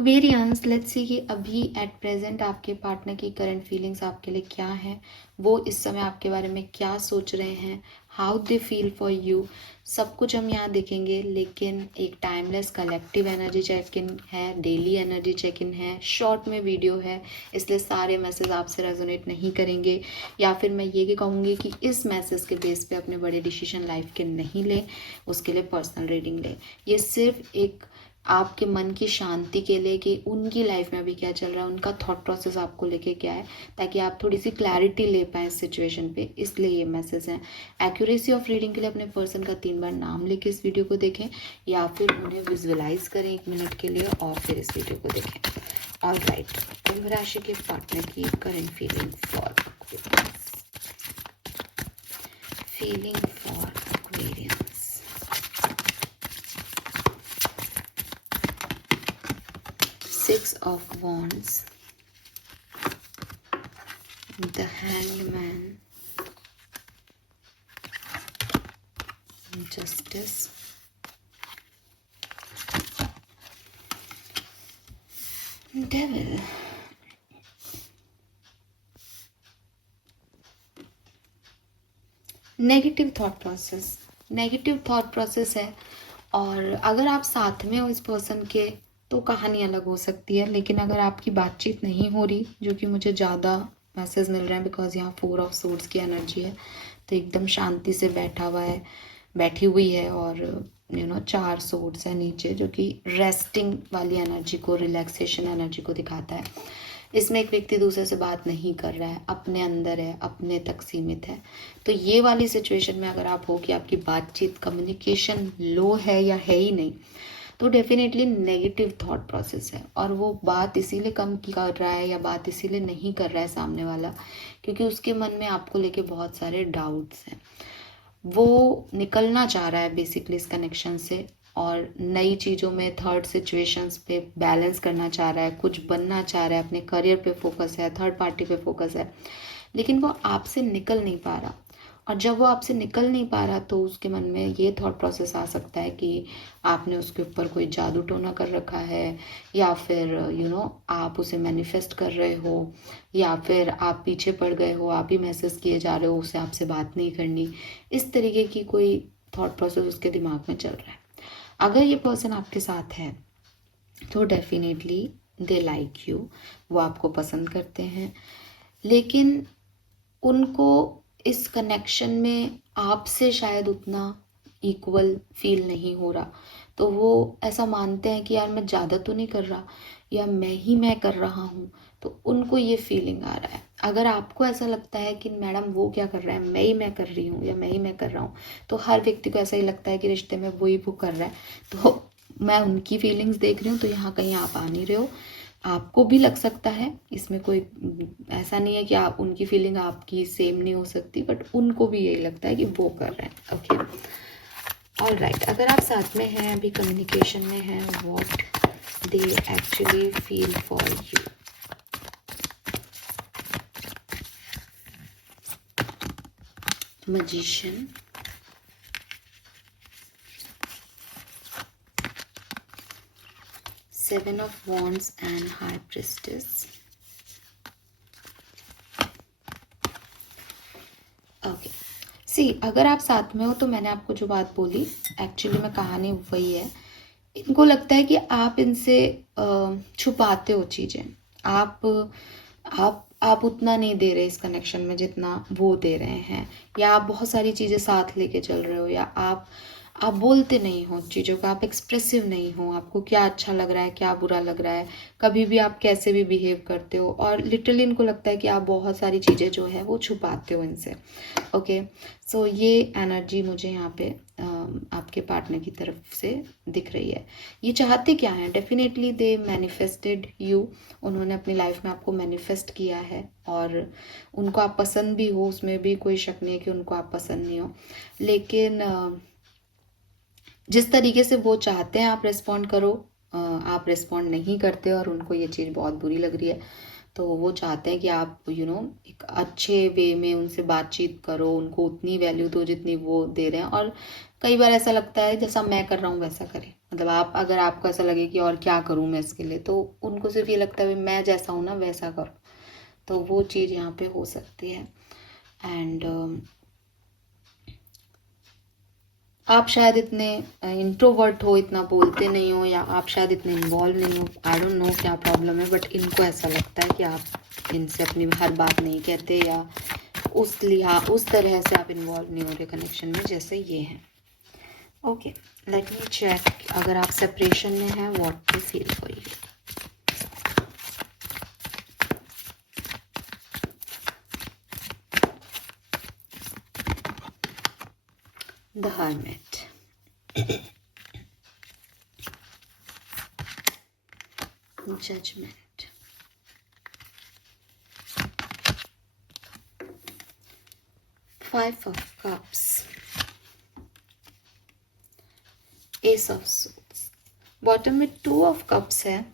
Aquarians, let's see कि अभी at present आपके पार्टनर की करंट फीलिंग्स आपके लिए क्या है, वो इस समय आपके बारे में क्या सोच रहे हैं, how they feel for you, सब कुछ हम यहाँ देखेंगे। लेकिन एक timeless collective energy check in है, डेली एनर्जी चेक इन है, शॉर्ट में वीडियो है, इसलिए सारे मैसेज आपसे रेजोनेट नहीं करेंगे। या फिर मैं ये भी कहूँगी कि इस मैसेज के बेस पे अपने बड़े डिसीजन लाइफ के नहीं लें, उसके लिए पर्सनल रीडिंग लें। ये सिर्फ एक आपके मन की शांति के लिए कि उनकी लाइफ में अभी क्या चल रहा है, उनका थॉट प्रोसेस आपको लेके क्या है, ताकि आप थोड़ी सी क्लैरिटी ले पाएँ इस सिचुएशन पे, इसलिए ये मैसेज है। एक्यूरेसी ऑफ रीडिंग के लिए अपने पर्सन का 3 बार नाम लेके इस वीडियो को देखें, या फिर उन्हें विजुअलाइज करें 1 मिनट के लिए और फिर इस वीडियो को देखें। ऑल राइट, कुंभ राशि के पार्टनर की current feeling for Aquarians. Six of Wands, the Hanged Man, Justice, Devil, negative thought process है। और अगर आप साथ में हो इस पर्सन के तो कहानी अलग हो सकती है, लेकिन अगर आपकी बातचीत नहीं हो रही, जो कि मुझे ज़्यादा मैसेज मिल रहे हैं बिकॉज यहाँ 4 ऑफ सोर्ड्स की एनर्जी है, तो एकदम शांति से बैठी हुई है, और 4 सोर्ड्स है नीचे, जो कि रेस्टिंग वाली एनर्जी को, रिलैक्सेशन एनर्जी को दिखाता है। इसमें एक व्यक्ति दूसरे से बात नहीं कर रहा है, अपने अंदर है, अपने तक सीमित है। तो ये वाली सिचुएशन में अगर आप हो कि आपकी बातचीत, कम्युनिकेशन लो है या है ही नहीं, तो डेफिनेटली नेगेटिव थॉट प्रोसेस है। और वो बात इसीलिए कम कर रहा है या बात इसीलिए नहीं कर रहा है सामने वाला, क्योंकि उसके मन में आपको लेके बहुत सारे डाउट्स हैं। वो निकलना चाह रहा है बेसिकली इस कनेक्शन से, और नई चीज़ों में, थर्ड सिचुएशंस पे बैलेंस करना चाह रहा है, कुछ बनना चाह रहा है, अपने करियर पे फोकस है, थर्ड पार्टी पे फोकस है, लेकिन वो आपसे निकल नहीं पा रहा। और जब वो आपसे निकल नहीं पा रहा तो उसके मन में ये थॉट प्रोसेस आ सकता है कि आपने उसके ऊपर कोई जादू टोना कर रखा है, या फिर आप उसे मैनिफेस्ट कर रहे हो, या फिर आप पीछे पड़ गए हो, आप ही मैसेज किए जा रहे हो उसे आपसे बात नहीं करनी। इस तरीके की कोई थॉट प्रोसेस उसके दिमाग में चल रहा है। अगर ये पर्सन आपके साथ है तो डेफिनेटली दे लाइक यू, वो आपको पसंद करते हैं, लेकिन उनको इस कनेक्शन में आपसे शायद उतना इक्वल फील नहीं हो रहा। तो वो ऐसा मानते हैं कि यार मैं ज़्यादा तो नहीं कर रहा, या मैं कर रहा हूँ, तो उनको ये फीलिंग आ रहा है। अगर आपको ऐसा लगता है कि मैडम वो क्या कर रहा है, मैं कर रही हूँ, या मैं कर रहा हूँ, तो हर व्यक्ति को ऐसा ही लगता है कि रिश्ते में वो कर रहा है, तो मैं उनकी फीलिंग्स देख रही हूँ, तो यहाँ कहीं आप आ नहीं रहे हो। आपको भी लग सकता है, इसमें कोई ऐसा नहीं है कि आप, उनकी फीलिंग आपकी सेम नहीं हो सकती, बट उनको भी यही लगता है कि वो कर रहे हैं। ओके, ऑल राइट, अगर आप साथ में हैं, अभी कम्युनिकेशन में हैं, what they actually feel for you. Magician, Seven of Wands and High Priestess. Okay, see अगर आप साथ में हो तो मैंने आपको जो बात बोली, एक्चुअली में कहानी वही है। इनको लगता है कि आप इनसे छुपाते हो चीज़ें, आप उतना नहीं दे रहे इस कनेक्शन में जितना वो दे रहे हैं, या आप बहुत सारी चीज़ें साथ लेके चल रहे हो, या आप बोलते नहीं हो चीज़ों का, आप एक्सप्रेसिव नहीं हो, आपको क्या अच्छा लग रहा है, क्या बुरा लग रहा है, कभी भी आप कैसे भी बिहेव करते हो, और लिटरली इनको लगता है कि आप बहुत सारी चीज़ें जो है वो छुपाते हो इनसे। ओके, सो ये एनर्जी मुझे यहाँ पे आपके पार्टनर की तरफ से दिख रही है। ये चाहते क्या हैं, डेफिनेटली दे मैनिफेस्टेड यू, उन्होंने अपनी लाइफ में आपको मैनिफेस्ट किया है, और उनको आप पसंद भी हो, उसमें भी कोई शक नहीं है कि उनको आप पसंद नहीं हो, लेकिन जिस तरीके से वो चाहते हैं आप रेस्पॉन्ड करो, आप रेस्पॉन्ड नहीं करते, और उनको ये चीज़ बहुत बुरी लग रही है। तो वो चाहते हैं कि आप एक अच्छे वे में उनसे बातचीत करो, उनको उतनी वैल्यू दो जितनी वो दे रहे हैं, और कई बार ऐसा लगता है जैसा मैं कर रहा हूँ वैसा करें, मतलब आप, अगर आपको ऐसा लगे कि और क्या करूँ मैं इसके लिए, तो उनको सिर्फ ये लगता है मैं जैसा हूँ ना वैसा करो, तो वो चीज़ यहाँ पे हो सकती है। एंड आप शायद इतने इंट्रोवर्ट हो, इतना बोलते नहीं हो, या आप शायद इतने इन्वॉल्व नहीं हो, आई डोंट नो क्या प्रॉब्लम है, बट इनको ऐसा लगता है कि आप इनसे अपनी हर बात नहीं कहते, या उस तरह से आप इन्वॉल्व नहीं हो रहे कनेक्शन में जैसे ये हैं। ओके, लेट मी चेक, अगर आप सेपरेशन में हैं what to feel for you. The hermit, judgment, Five of Cups, Ace of Swords, bottom में Two of Cups है।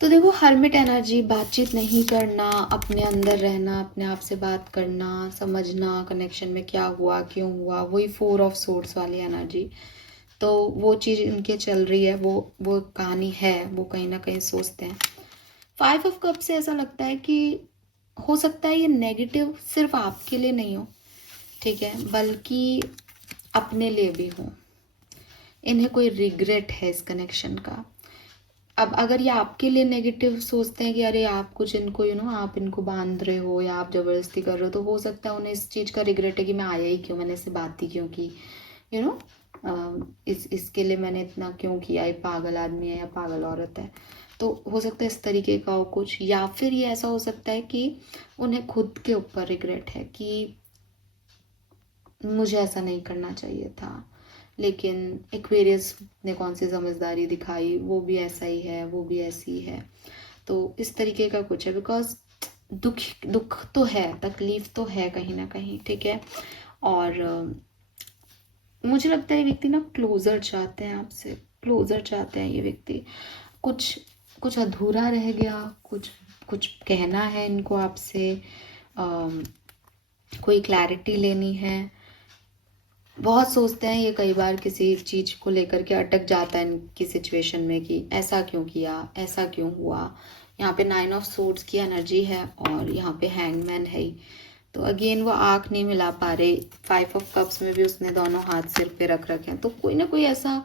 तो देखो, हर्मिट एनर्जी, बातचीत नहीं करना, अपने अंदर रहना, अपने आप से बात करना, समझना कनेक्शन में क्या हुआ क्यों हुआ, वही Four of Swords वाली एनर्जी। तो वो चीज़ इनके चल रही है, वो कहानी है, वो कहीं ना कहीं सोचते हैं। Five of Cups से ऐसा लगता है कि हो सकता है ये नेगेटिव सिर्फ आपके लिए नहीं हो, ठीक है, बल्कि अपने लिए भी हो। इन्हें कोई रिग्रेट है इस कनेक्शन का। अब अगर ये आपके लिए नेगेटिव सोचते हैं कि अरे आप कुछ इनको आप इनको बांध रहे हो या आप ज़बरदस्ती कर रहे हो, तो हो सकता है उन्हें इस चीज़ का रिग्रेट है कि मैं आया ही क्यों, मैंने इससे बात ही क्यों की, इसके लिए मैंने इतना क्यों किया, ये पागल आदमी है या पागल औरत है। तो हो सकता है इस तरीके का हो कुछ, या फिर ये ऐसा हो सकता है कि उन्हें खुद के ऊपर रिग्रेट है कि मुझे ऐसा नहीं करना चाहिए था, लेकिन एक्वेरियस ने कौन सी समझदारी दिखाई, वो भी ऐसा ही है, वो भी ऐसी है। तो इस तरीके का कुछ है, बिकॉज दुख तो है, तकलीफ तो है कहीं ना कहीं, ठीक है। और मुझे लगता है ये व्यक्ति ना क्लोजर चाहते हैं आपसे, क्लोजर चाहते हैं ये व्यक्ति। कुछ कुछ अधूरा रह गया, कुछ कहना है इनको आपसे, कोई क्लैरिटी लेनी है। बहुत सोचते हैं ये, कई बार किसी चीज़ को लेकर के अटक जाता है इनकी सिचुएशन में कि ऐसा क्यों किया, ऐसा क्यों हुआ। यहाँ पे 9 ऑफ सोर्ड्स की एनर्जी है और यहाँ पे हैंगमैन है ही। तो अगेन वो आँख नहीं मिला पा रहे। 5 ऑफ कप्स में भी उसने दोनों हाथ सिर पे रख रखे हैं। तो कोई ना कोई ऐसा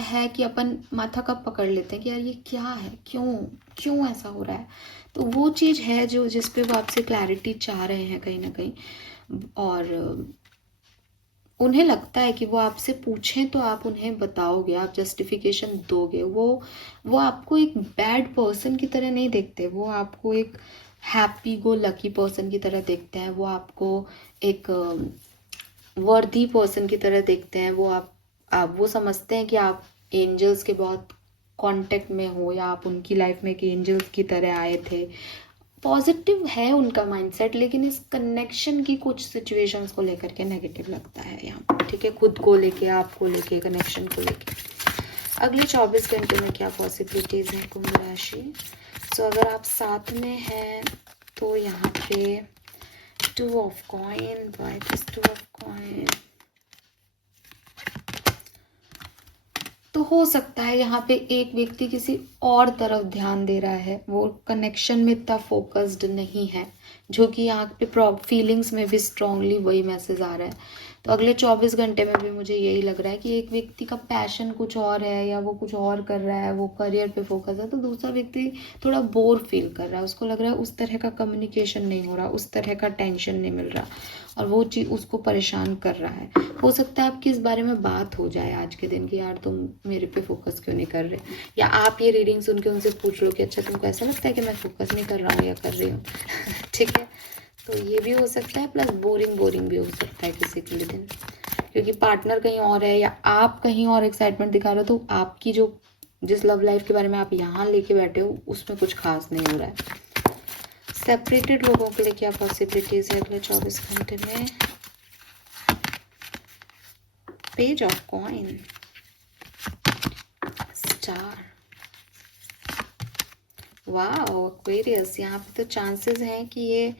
है कि अपन माथा कब पकड़ लेते हैं कि यार ये क्या है, क्यों ऐसा हो रहा है। तो वो चीज़ है जो जिस पे वो आपसे क्लैरिटी चाह रहे हैं कहीं ना कहीं। और उन्हें लगता है कि वो आपसे पूछें तो आप उन्हें बताओगे, आप जस्टिफिकेशन दोगे। वो आपको एक बैड पर्सन की तरह नहीं देखते, वो आपको एक हैप्पी गो लकी पर्सन की तरह देखते हैं, वो आपको एक वर्दी पर्सन की तरह देखते हैं। वो समझते हैं कि आप एंजल्स के बहुत कांटेक्ट में हो, या आप उनकी लाइफ में एक एंजल्स की तरह आए थे। पॉजिटिव है उनका माइंडसेट, लेकिन इस कनेक्शन की कुछ सिचुएशंस को लेकर के नेगेटिव लगता है यहाँ पर, ठीक है। खुद को लेके, आपको लेके, कनेक्शन को लेके। अगले 24 घंटे में क्या पॉसिबिलिटीज़ हैं कुंभ राशि। सो अगर आप साथ में हैं तो यहाँ पे 2 of coin, Y plus 2 of coin. तो हो सकता है यहाँ पे एक व्यक्ति किसी और तरफ ध्यान दे रहा है, वो कनेक्शन में इतना फोकस्ड नहीं है, जो कि यहाँ पे फीलिंग्स में भी स्ट्रांगली वही मैसेज आ रहा है। तो अगले 24 घंटे में भी मुझे यही लग रहा है कि एक व्यक्ति का पैशन कुछ और है, या वो कुछ और कर रहा है, वो करियर पे फोकस है। तो दूसरा व्यक्ति थोड़ा बोर फील कर रहा है, उसको लग रहा है उस तरह का कम्युनिकेशन नहीं हो रहा, उस तरह का टेंशन नहीं मिल रहा, और वो चीज़ उसको परेशान कर रहा है। हो सकता है आपकी इस बारे में बात हो जाए आज के दिन की, यार तुम मेरे पे फोकस क्यों नहीं कर रहे, या आप ये रीडिंग सुन के उनसे पूछ लो कि अच्छा तुमको ऐसा लगता है कि मैं फोकस नहीं कर रहा हूँ या कर रही हूँ ठीक है। तो ये भी हो सकता है, प्लस बोरिंग भी हो सकता है किसी के लिए दिन, क्योंकि पार्टनर कहीं और है या आप कहीं और एक्साइटमेंट दिखा रहे हो। तो आपकी जिस लव लाइफ के बारे में आप यहाँ लेके बैठे हो उसमें कुछ खास नहीं हो रहा है। सेपरेटेड लोगों के लिए क्या पॉसिबिलिटीज है अगले 24 घंटे में। Page of coin, star, wow Aquarius. यहाँ पे तो चांसेस हैं कि ये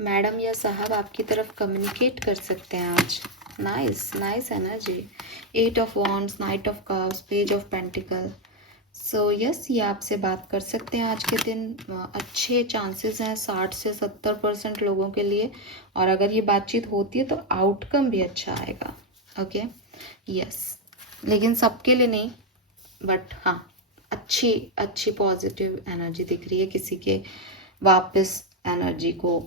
मैडम या साहब आपकी तरफ कम्युनिकेट कर सकते हैं आज, nice energy. 8 of wands, night of cups, page of pentacle. So yes, ये आपसे बात कर सकते हैं आज के दिन। अच्छे चांसेस हैं 60 से 70% लोगों के लिए, और अगर ये बातचीत होती है तो आउटकम भी अच्छा आएगा। ओके यस, लेकिन सबके लिए नहीं, बट हाँ अच्छी पॉजिटिव एनर्जी दिख रही है किसी के वापस एनर्जी को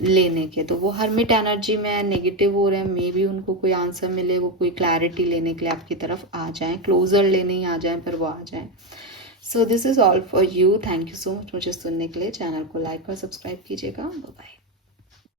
लेने के। तो वो हर्मिट एनर्जी में नेगेटिव हो रहे हैं, मे बी उनको कोई आंसर मिले, वो कोई क्लैरिटी लेने के लिए आपकी तरफ आ जाएं, क्लोजर लेने ही आ जाएं, पर वो आ जाएं। So this is all for you. Thank you so much मुझे सुनने के लिए। चैनल को लाइक और सब्सक्राइब कीजिएगा। Bye bye.